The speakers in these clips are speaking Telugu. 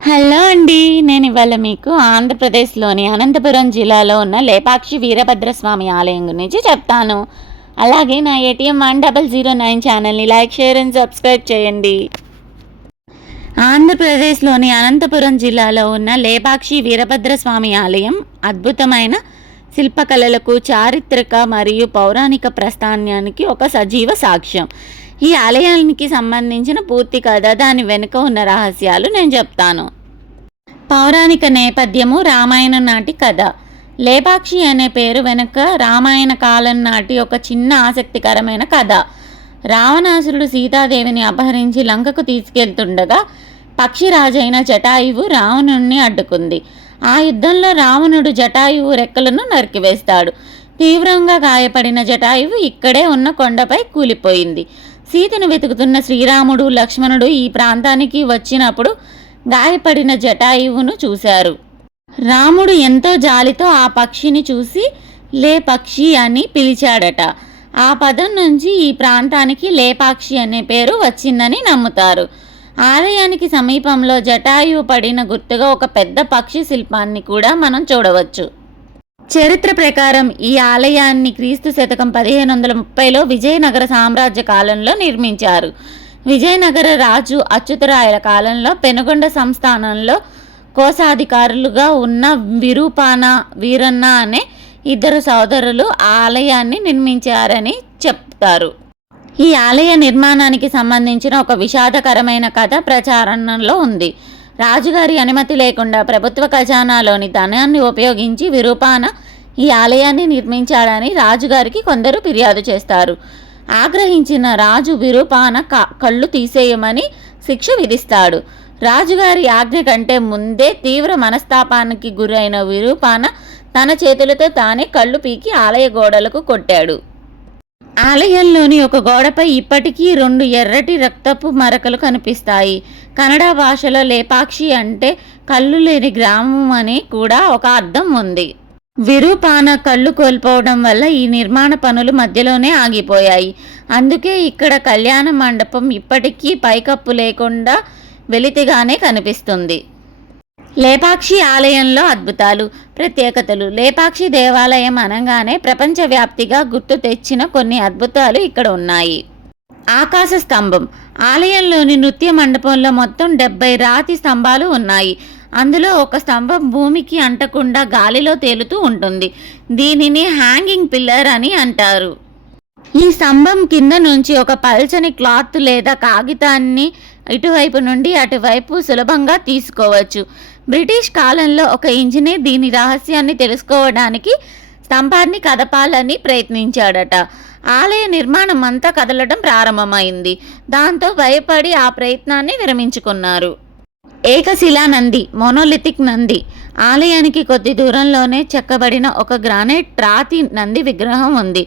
హలో అండి. నేను ఇవాళ మీకు ఆంధ్రప్రదేశ్‌లోని అనంతపురం జిల్లాలో ఉన్న లేపాక్షి వీరభద్రస్వామి ఆలయం గురించి చెప్తాను. అలాగే నా ఏటీఎం 1009 ఛానల్‌ని లైక్, షేర్ అండ్ సబ్స్క్రైబ్ చేయండి. ఆంధ్రప్రదేశ్‌లోని అనంతపురం జిల్లాలో ఉన్న లేపాక్షి వీరభద్రస్వామి ఆలయం అద్భుతమైన శిల్పకళలకు, చారిత్రక మరియు పౌరాణిక ప్రస్థానానికి ఒక సజీవ సాక్ష్యం. ఈ ఆలయానికి సంబంధించిన పూర్తి కథ, దాని వెనుక ఉన్న రహస్యాలు నేను చెప్తాను. పౌరాణిక నేపథ్యము రామాయణం నాటి కథ. లేపాక్షి అనే పేరు వెనుక రామాయణ కాలం నాటి ఒక చిన్న ఆసక్తికరమైన కథ. రావణాసురుడు సీతాదేవిని అపహరించి లంకకు తీసుకెళ్తుండగా పక్షిరాజైన జటాయువు రావణుణ్ణి అడ్డుకుంది. ఆ యుద్ధంలో రావణుడు జటాయువు రెక్కలను నరికివేస్తాడు. తీవ్రంగా గాయపడిన జటాయువు ఇక్కడే ఉన్న కొండపై కూలిపోయింది. సీతను వెతుకుతున్న శ్రీరాముడు, లక్ష్మణుడు ఈ ప్రాంతానికి వచ్చినప్పుడు గాయపడిన జటాయువును చూశారు. రాముడు ఎంతో జాలితో ఆ పక్షిని చూసి లేపక్షి అని పిలిచాడట. ఆ పదం నుంచి ఈ ప్రాంతానికి లేపాక్షి అనే పేరు వచ్చిందని నమ్ముతారు. ఆలయానికి సమీపంలో జటాయువు పడిన గుర్తుగా ఒక పెద్ద పక్షి శిల్పాన్ని కూడా మనం చూడవచ్చు. చరిత్ర ప్రకారం ఈ ఆలయాన్ని క్రీస్తు శకం 1530లో విజయనగర సామ్రాజ్య కాలంలో నిర్మించారు. విజయనగర రాజు అచ్యుతరాయల కాలంలో పెనుగొండ సంస్థానంలో కోశాధికారులుగా ఉన్న విరూపాన వీరన్న అనే ఇద్దరు సోదరులు ఆ ఆలయాన్ని నిర్మించారని చెప్తారు. ఈ ఆలయ నిర్మాణానికి సంబంధించిన ఒక విషాదకరమైన కథ ప్రచారంలో ఉంది. రాజుగారి అనుమతి లేకుండా ప్రభుత్వ ఖజానాలోని ధనాన్ని ఉపయోగించి విరూపాన ఈ ఆలయాన్ని నిర్మించాడని రాజుగారికి కొందరు ఫిర్యాదు చేస్తారు. ఆగ్రహించిన రాజు విరూపాన కళ్ళు తీసేయమని శిక్ష విధిస్తాడు. రాజుగారి ఆజ్ఞ కంటే ముందే తీవ్ర మనస్తాపానికి గురైన విరూపాన తన చేతులతో తానే కళ్ళు పీకి ఆలయ గోడలకు కొట్టాడు. ఆలయంలోని ఒక గోడపై ఇప్పటికీ 2 ఎర్రటి రక్తపు మరకలు కనిపిస్తాయి. కన్నడ భాషలో లేపాక్షి అంటే కళ్ళు లేని గ్రామం అని కూడా ఒక అర్థం ఉంది. విరూపాన కళ్ళు కోల్పోవడం వల్ల ఈ నిర్మాణ పనులు మధ్యలోనే ఆగిపోయాయి. అందుకే ఇక్కడ కళ్యాణ మండపం ఇప్పటికీ పైకప్పు లేకుండా వెలితిగానే కనిపిస్తుంది. లేపాక్షి ఆలయంలో అద్భుతాలు, ప్రత్యేకతలు. లేపాక్షి దేవాలయం అనగానే ప్రపంచవ్యాప్తిగా గుర్తు తెచ్చిన కొన్ని అద్భుతాలు ఇక్కడ ఉన్నాయి. ఆకాశ స్తంభం. ఆలయంలోని నృత్య మండపంలో మొత్తం 70 రాతి స్తంభాలు ఉన్నాయి. అందులో ఒక స్తంభం భూమికి అంటకుండా గాలిలో తేలుతూ ఉంటుంది. దీనిని హ్యాంగింగ్ పిల్లర్ అని అంటారు. ఈ స్తంభం కింద నుంచి ఒక పల్చని క్లాత్ లేదా కాగితాన్ని ఇటువైపు నుండి అటువైపు సులభంగా తీసుకోవచ్చు. బ్రిటిష్ కాలంలో ఒక ఇంజనీర్ దీని రహస్యాన్ని తెలుసుకోవడానికి స్తంభాన్ని కదపాలని ప్రయత్నించాడట. ఆలయ నిర్మాణం అంతా కదలడం ప్రారంభమైంది. దాంతో భయపడి ఆ ప్రయత్నాన్ని విరమించుకున్నారు. ఏకశిలా నంది, మోనోలిథిక్ నంది. ఆలయానికి కొద్ది దూరంలోనే చెక్కబడిన ఒక గ్రానైట్ రాతి నంది విగ్రహం ఉంది.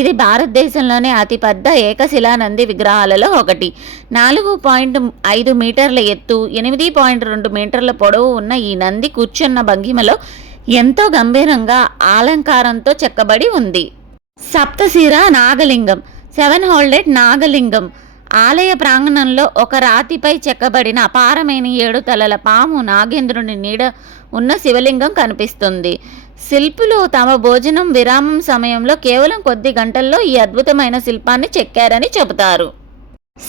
ఇది భారతదేశంలోనే అతిపెద్ద ఏకశిలా నంది విగ్రహాలలో ఒకటి. 4.5 మీటర్ల ఎత్తు, 8.2 మీటర్ల పొడవు ఉన్న ఈ నంది కూర్చున్న భంగిమలో ఎంతో గంభీరంగా అలంకారంతో చెక్కబడి ఉంది. సప్తశిర నాగలింగం, 7 హోల్డెడ్ నాగలింగం. ఆలయ ప్రాంగణంలో ఒక రాతిపై చెక్కబడిన అపారమైన 7 తలల పాము నాగేంద్రుని నీడ ఉన్న శివలింగం కనిపిస్తుంది. శిల్పులు తమ భోజనం విరామం సమయంలో కేవలం కొద్ది గంటల్లో ఈ అద్భుతమైన శిల్పాన్ని చెక్కారని చెబుతారు.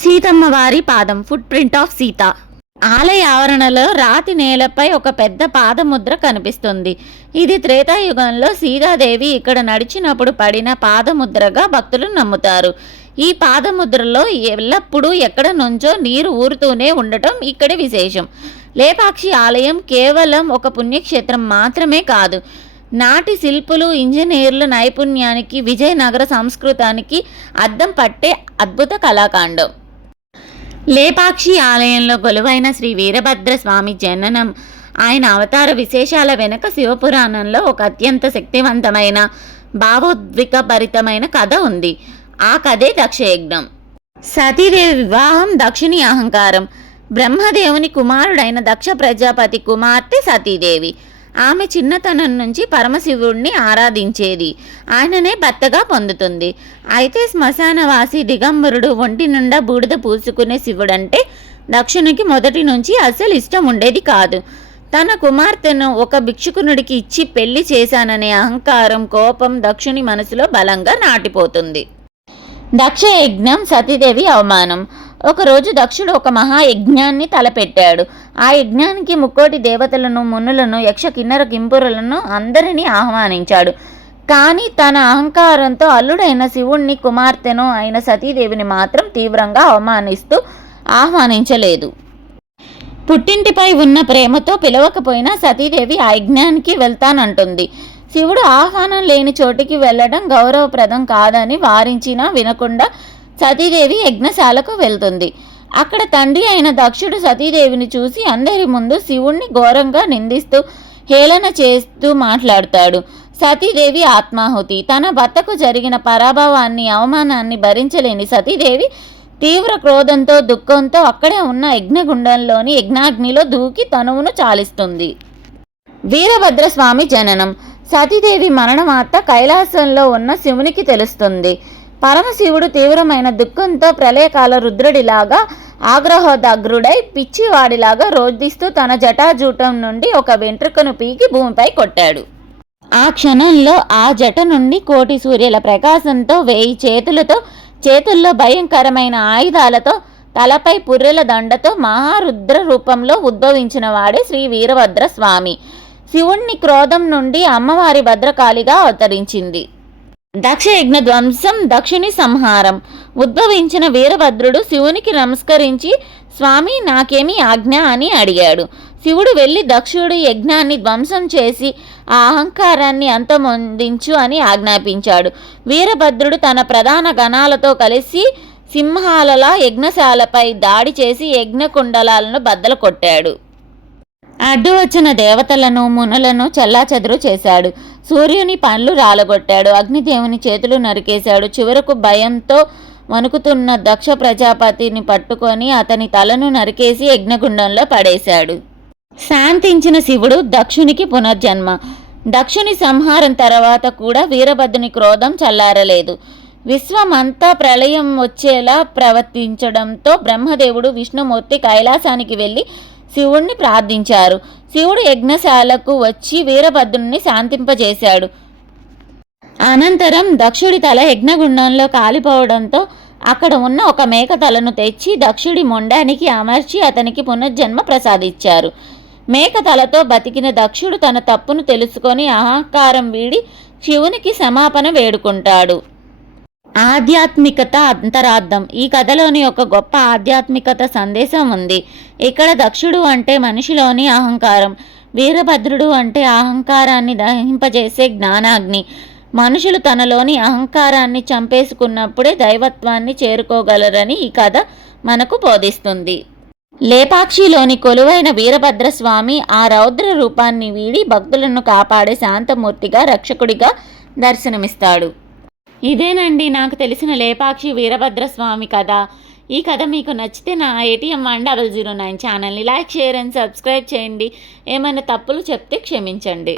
సీతమ్మ వారి పాదం, ఫుట్ ప్రింట్ ఆఫ్ సీత. ఆలయ ఆవరణలో రాతి నేలపై ఒక పెద్ద పాదముద్ర కనిపిస్తుంది. ఇది త్రేతాయుగంలో సీతాదేవి ఇక్కడ నడిచినప్పుడు పడిన పాదముద్రగా భక్తులు నమ్ముతారు. ఈ పాదముద్రలో ఎల్లప్పుడూ ఎక్కడ నుంచో నీరు ఊరుతూనే ఉండటం ఇక్కడి విశేషం. లేపాక్షి ఆలయం కేవలం ఒక పుణ్యక్షేత్రం మాత్రమే కాదు, నాటి శిల్పులు, ఇంజనీర్ల నైపుణ్యానికి, విజయనగర సంస్కృతానికి అద్దం పట్టే అద్భుత కళాకాండం. లేపాక్షి ఆలయంలో కొలువైన శ్రీ వీరభద్ర స్వామి జననం, ఆయన అవతార విశేషాల వెనుక శివపురాణంలో ఒక అత్యంత శక్తివంతమైన భావోద్వికభరితమైన కథ ఉంది. ఆ కథే దక్షయజ్ఞం. సతీదేవి వివాహం, దక్షుని అహంకారం. బ్రహ్మదేవుని కుమారుడైన దక్ష ప్రజాపతి కుమార్తె సతీదేవి. ఆమె చిన్నతనం నుంచి పరమశివుడిని ఆరాధించేది. ఆయననే భర్తగా పొందుతుంది. అయితే శ్మశానవాసి దిగంబరుడు ఒంటి నిండా బూడిద పూసుకునే శివుడంటే దక్షునికి మొదటి నుంచి అస్సలు ఇష్టం ఉండేది కాదు. తన కుమార్తెను ఒక భిక్షుకునుడికి ఇచ్చి పెళ్లి చేశాననే అహంకారం, కోపం దక్షుని మనసులో బలంగా నాటిపోతుంది. దక్ష యజ్ఞం, సతీదేవి అవమానం. ఒకరోజు దక్షుడు ఒక మహాయజ్ఞాన్ని తలపెట్టాడు. ఆ యజ్ఞానికి ముక్కోటి దేవతలను, మునులను, యక్ష కిన్నర కింపురులను అందరినీ ఆహ్వానించాడు. కానీ తన అహంకారంతో అల్లుడైన శివుణ్ణి, కుమార్తెను అయిన సతీదేవిని మాత్రం తీవ్రంగా అవమానిస్తూ ఆహ్వానించలేదు. పుట్టింటిపై ఉన్న ప్రేమతో పిలవకపోయినా సతీదేవి ఆ యజ్ఞానికి వెళ్తానంటుంది. శివుడు ఆహ్వానం లేని చోటికి వెళ్ళడం గౌరవప్రదం కాదని వారించినా వినకుండా సతీదేవి యజ్ఞశాలకు వెళ్తుంది. అక్కడ తండ్రి అయిన దక్షుడు సతీదేవిని చూసి అందరి ముందు శివుణ్ణి ఘోరంగా నిందిస్తూ, హేళన చేస్తూ మాట్లాడతాడు. సతీదేవి ఆత్మాహుతి. తన భర్తకు జరిగిన పరాభవాన్ని, అవమానాన్ని భరించలేని సతీదేవి తీవ్ర క్రోధంతో, దుఃఖంతో అక్కడే ఉన్న యజ్ఞగుండంలోని యజ్ఞాగ్నిలో దూకి తనువును చాలిస్తుంది. వీరభద్రస్వామి జననం. సతీదేవి మరణవార్త కైలాసంలో ఉన్న శివునికి తెలుస్తుంది. పరమశివుడు తీవ్రమైన దుఃఖంతో ప్రళయకాల రుద్రుడిలాగా ఆగ్రహోదగ్రుడై పిచ్చివాడిలాగా రోధిస్తూ తన జటాజూటం నుండి ఒక వెంట్రుకను పీకి భూమిపై కొట్టాడు. ఆ క్షణంలో ఆ జట నుండి కోటి సూర్యుల ప్రకాశంతో 1000 చేతులతో, చేతుల్లో భయంకరమైన ఆయుధాలతో, తలపై పుర్రెల దండతో మహారుద్ర రూపంలో ఉద్భవించిన వాడే శ్రీ వీరభద్ర స్వామి. శివుణ్ణి క్రోధం నుండి అమ్మవారి భద్రకాళిగా అవతరించింది. దక్షయజ్ఞ ధ్వంసం, దక్షుని సంహారం. ఉద్భవించిన వీరభద్రుడు శివునికి నమస్కరించి, స్వామి నాకేమి ఆజ్ఞ అని అడిగాడు. శివుడు వెళ్ళి దక్షుడు యజ్ఞాన్ని ధ్వంసం చేసి ఆ అహంకారాన్ని అంతమొందించు అని ఆజ్ఞాపించాడు. వీరభద్రుడు తన ప్రధాన గణాలతో కలిసి సింహాలలా యజ్ఞశాలపై దాడి చేసి యజ్ఞకుండలాలను బద్దలు కొట్టాడు. అడ్డు వచ్చిన దేవతలను, మునులను చెల్లాచెదురు చేశాడు. సూర్యుని పండ్లు రాలగొట్టాడు. అగ్నిదేవుని చేతులు నరికేశాడు. చివరకు భయంతో వణుకుతున్న దక్ష ప్రజాపతిని పట్టుకొని అతని తలను నరికేసి యజ్ఞగుండంలో పడేశాడు. శాంతించిన శివుడు దక్షునికి పునర్జన్మ. దక్షుని సంహారం తర్వాత కూడా వీరభద్రుని క్రోధం చల్లారలేదు. విశ్వమంతా ప్రళయం వచ్చేలా ప్రవర్తించడంతో బ్రహ్మదేవుడు, విష్ణుమూర్తి కైలాసానికి వెళ్ళి శివుణ్ణి ప్రార్థించారు. శివుడు యజ్ఞశాలకు వచ్చి వీరభద్రుని శాంతింపజేశాడు. అనంతరం దక్షుడి తల యజ్ఞగుండంలో కాలిపోవడంతో అక్కడ ఉన్న ఒక మేక తలను తెచ్చి దక్షుడి మొండానికి అమర్చి అతనికి పునర్జన్మ ప్రసాదించారు. మేక తలతో బతికిన దక్షుడు తన తప్పును తెలుసుకొని అహంకారం వీడి శివునికి క్షమాపణ వేడుకుంటాడు. ఆధ్యాత్మికత అంతరార్థం. ఈ కథలోని ఒక గొప్ప ఆధ్యాత్మికత సందేశం ఉంది. ఇక్కడ దక్షుడు అంటే మనిషిలోని అహంకారం, వీరభద్రుడు అంటే అహంకారాన్ని దహింపజేసే జ్ఞానాగ్ని. మనుషులు తనలోని అహంకారాన్ని చంపేసుకున్నప్పుడే దైవత్వాన్ని చేరుకోగలరని ఈ కథ మనకు బోధిస్తుంది. లేపాక్షిలోని కొలువైన వీరభద్రస్వామి ఆ రౌద్ర రూపాన్ని వీడి భక్తులను కాపాడే శాంతమూర్తిగా, రక్షకుడిగా దర్శనమిస్తాడు. ఇదేనండి నాకు తెలిసిన లేపాక్షి వీరభద్రస్వామి కథ. ఈ కథ మీకు నచ్చితే నా ATM 1009 ఛానల్ని లైక్, షేర్ అండ్ సబ్స్క్రైబ్ చేయండి. ఏమైనా తప్పులు చెప్తే క్షమించండి.